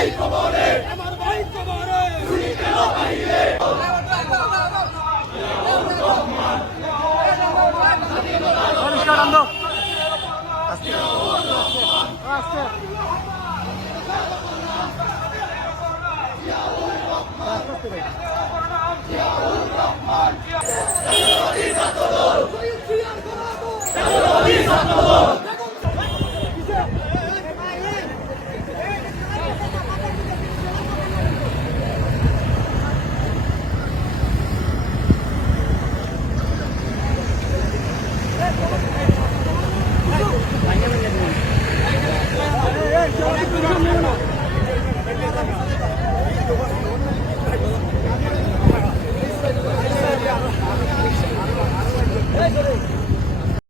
ভাই কবরে আমার ভাই কবরে গুলি কেন বাইরে নমস্কার আনন্দ আস্তে আস্তে রহমান Let's go.